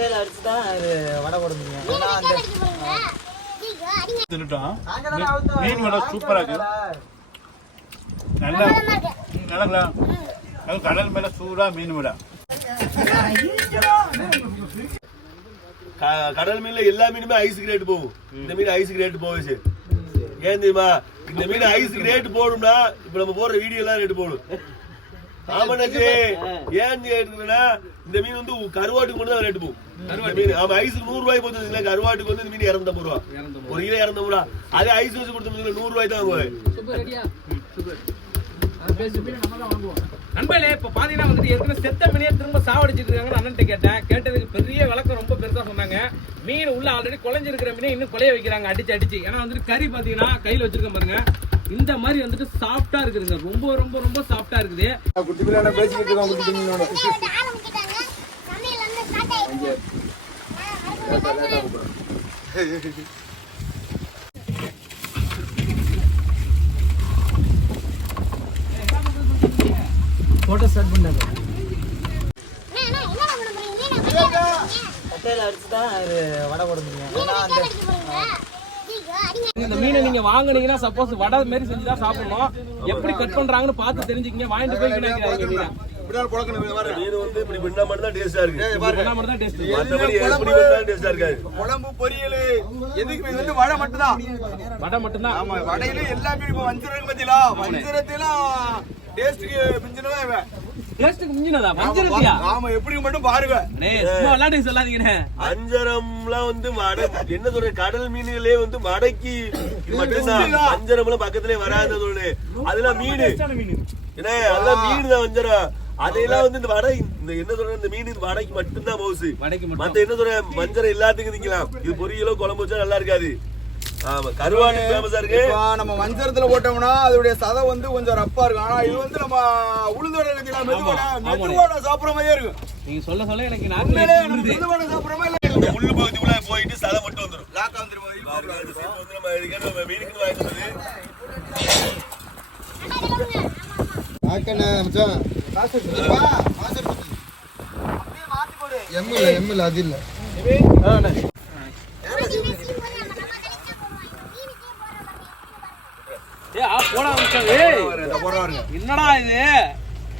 கொட்டையில அடிச்சு தான் இது வடை போடுவீங்க ஏன்னா அந்த தின்னுட்டோம் மீன் வடை சூப்பரா இருக்கு. நல்லா நல்லா அது கடல் மேல சூடா மீன் வடை. க- கடல் மீன்ல எல்லா மீனுமே ஐஸுக்கு ரேட் போகும். இந்த மீன் ஐஸுக்கு ரேட் போகுது. ஏன் தெரியுமா? இந்த மீன் ஐஸுக்கு ரேட் போடும்னா இப்ப நம்ம போடுற வீடியோ எல்லாம் ரேட் போடும். ஆமாண்ணாச்சு ஏன் கேட்டுனா இந்த மீன் வந்து கருவாட்டுக்கு மட்டும் தான் ரேட் போகும் மீன் ஆமா ஐஸுக்கு நூறு ரூபாய் இல்ல கருவாட்டுக்கு வந்து இந்த மீன் இரநூத்தம்பது ரூபா ஒரு கிலோ இரநூத்தம்பது ரூபா அதே ஐஸ் வச்சு கொடுத்தோம் நூறு ரூபாய் தான் வாங்குவேன். நண்பர்களே இப்ப பாத்தீங்கன்னா வந்துட்டு ஏற்கனவே செத்த மீனையே திரும்ப சாவடிச்சிட்டு இருக்காங்கன்னு அண்ணன்ட்ட கேட்டேன். கேட்டதுக்கு பெரிய விளக்கம் ரொம்ப பெருசா சொன்னாங்க. மீன் உள்ள ஆல்ரெடி குழஞ்சிருக்கிற மீனை இன்னும் குலைய வைக்கிறாங்க. அடிச்சு அடிச்சு. ஏன்னா வந்துட்டு கறி பாத்தீங்கன்னா கையில வச்சிருக்க பாருங்க. இந்த மாதிரி வந்துட்டு சாஃப்டா இருக்குதுங்க. ரொம்ப ரொம்ப ரொம்ப சாஃப்டா இருக்குது. குட்டி பிள்ளையான பேசிக்கிட்டு இருக்கோம் குட்டி போட்டோ ஸ்டார்ட் பண்ணாங்க கொட்டையில அடிச்சு தான் இது வடை ஏன்னா அந்த இந்த மீனை நீங்க வாங்குனீங்கன்னா சப்போஸ் வடை மாதிரி செஞ்சு தான் சாப்பிடணும். எப்படி கட் பண்றாங்கன்னு பார்த்து தெரிஞ்சுக்கங்க. வாங்கிட்டு போய் வீணாக்கிறாங்க மீனை இப்படிதான் புழக்கணும் வர மீன் வந்து இப்படி பண்ணா மட்டும் தான் டேஸ்டா இருக்கு. மட்டும் தான் டேஸ்ட் எப்படி இருக்காது. குழம்பு பொரியல். எதுக்கு இது வந்து வடை மட்டும் தான் வடை மட்டும்தான். ஆமா வடையில எல்லா மீன் இப்ப வஞ்சிரம் பத்திலா வஞ்சிரத்திலாம் டேஸ்டுக்கு மிஞ்சினதான் இவன். டேஸ்ட்டுக்கு மிஞ்சினதா வஞ்சிரத்தியா ஆமா எப்படி மட்டும் பாருங்க. சும்மா விளையாட்டு சொல்லாதீங்கண்ணே. அஞ்சரம்லாம் வந்து மடை என்ன சொல்ற கடல் மீன்களே வந்து மடைக்கு மட்டும்தான். அஞ்சரம்லாம் பக்கத்திலே வராத ஒண்ணு. அதெல்லாம் மீன். என்ன அதெல்லாம் மீன் தான் வஞ்சரம் அதையெல்லாம் வந்து இந்த வடை இந்த என்ன சொல்ற இந்த மீன் இந்த வடைக்கு மட்டும்தான் மவுசு. வடைக்கு மட்டும். மத்த என்ன சொல்ற வஞ்சரம் எல்லாத்துக்கும் திங்கலாம். இது பொரியலோ குழம்பு வச்சா நல்லா இருக்காது. ஆமா கருவாடு ஃபேமஸா இருக்கு. இப்போ நம்ம வஞ்சரத்துல போட்டோம்னா அதோடைய சதை வந்து கொஞ்சம் ரப்பா இருக்கும். ஆனா இது வந்து நம்ம உளுந்தோட மெதுவடை மெதுவடை சாப்பிடுற மாதிரியே இருக்கும். நீங்க சொல்ல சொல்ல எனக்கு நம்ம மெதுவடை சாப்பிடுற மாதிரி இல்ல. முள்ளு பகுதிக்குள்ள போயிட்டு சதை மட்டும் வந்துரும். லாக்கா வந்துருமா? வந்து நம்ம இதுக்கு நம்ம மீனுக்கு வாங்கிட்டு வந்தது? எம்மில் எம்மில் அது இல்லை. ஏய் ஆ போட ஆரம்பிச்சாங்க ஏய். என்னடா இது?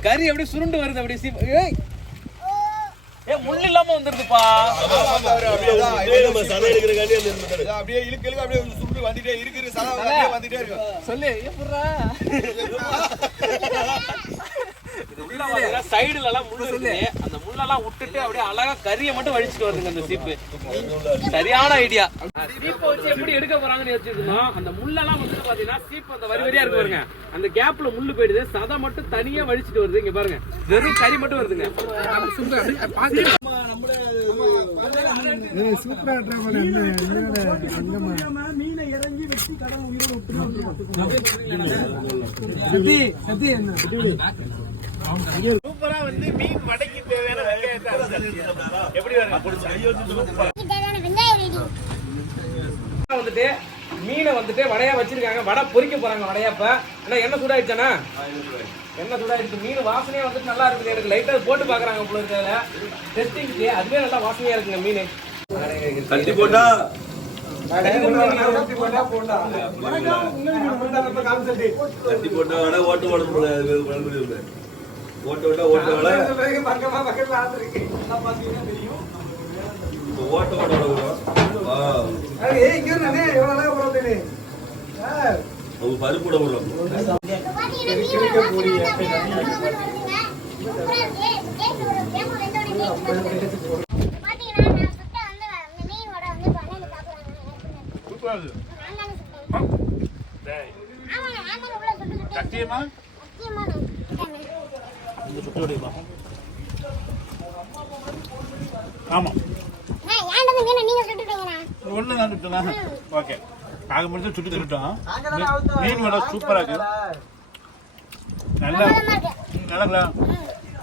கறி அப்படியே சுருண்டு வருது அப்படியே சீப் ஏய். ஏ முள் இல்லாம வந்துருதுப்பா. அப்படியே இழுக்க இழுக்க அப்படியே சுருண்டு வந்துட்டே இருக்கு இருக்கு, சதை அப்படியே வந்துட்டே இருக்கும் சொல்லு. உள்ள பாத்தீங்கன்னா சைடுல எல்லாம் இருக்குது. முள்ளெல்லாம் விட்டுட்டு அப்படியே அழகா கறியை மட்டும் வழிச்சிட்டு வருதுங்க அந்த சீப்பு சரியான ஐடியா சீப்பை வச்சு எப்படி எடுக்க போறாங்கன்னு யோசிச்சிருந்தோம் அந்த முள்ளெல்லாம் வந்து பாத்தீங்கன்னா சீப்பு அந்த வரி வரியா இருக்கு பாருங்க அந்த கேப்ல முள்ளு போயிடுது சதை மட்டும் தனியா வழிச்சிட்டு வருது இங்க பாருங்க வெறும் கறி மட்டும் வருதுங்க சூப்பரா வந்து மீன் வடைக்கு தேவையான வெங்காயத்தை. எப்படி வந்துட்டு மீனை வந்துட்டு வடையா வச்சிருக்காங்க. வடை பொரிக்க போறாங்க வடையா இப்ப. ஆனா என்ன சூடாயிடுச்சானா என்ன சூடாயிடுச்சு. மீன் வாசனையா வந்துட்டு நல்லா இருக்குது. எனக்கு லைட்டா போட்டு பாக்குறாங்க போல இருக்கிறதுல டெஸ்டிங்க்கு அதுவே நல்லா வாசனையா இருக்குங்க மீன். கட்டி போட்டா? கட்டி போட்டா ஓட்ட ஓட ஓட்ட ஓட்ட ஓட்ட ஓட பாத்தீங்கன்னா நான். சத்தியமா? சத்தியமா இந்த சுட்டு வடையுமா ஆமா. நான் ஏன்டா மீனை நீங்க சுட்டுட்டீங்கண்ணா ஒண்ணு நான் சுட்டுனா ஓகே. நாங்க மட்டும் சுட்டு தின்னுட்டோம் மீன் வடை சூப்பரா இருக்கு. நல்லா நல்லா இருக்கு. நல்லா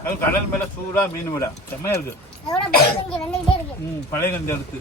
அது கடல் மேல சூடா மீன் வடை. செம்மையா இருக்கு. அதோட பக்கம் இங்க வந்துகிட்டே இருக்கு. ம் பழைய கண்டி அடுத்து.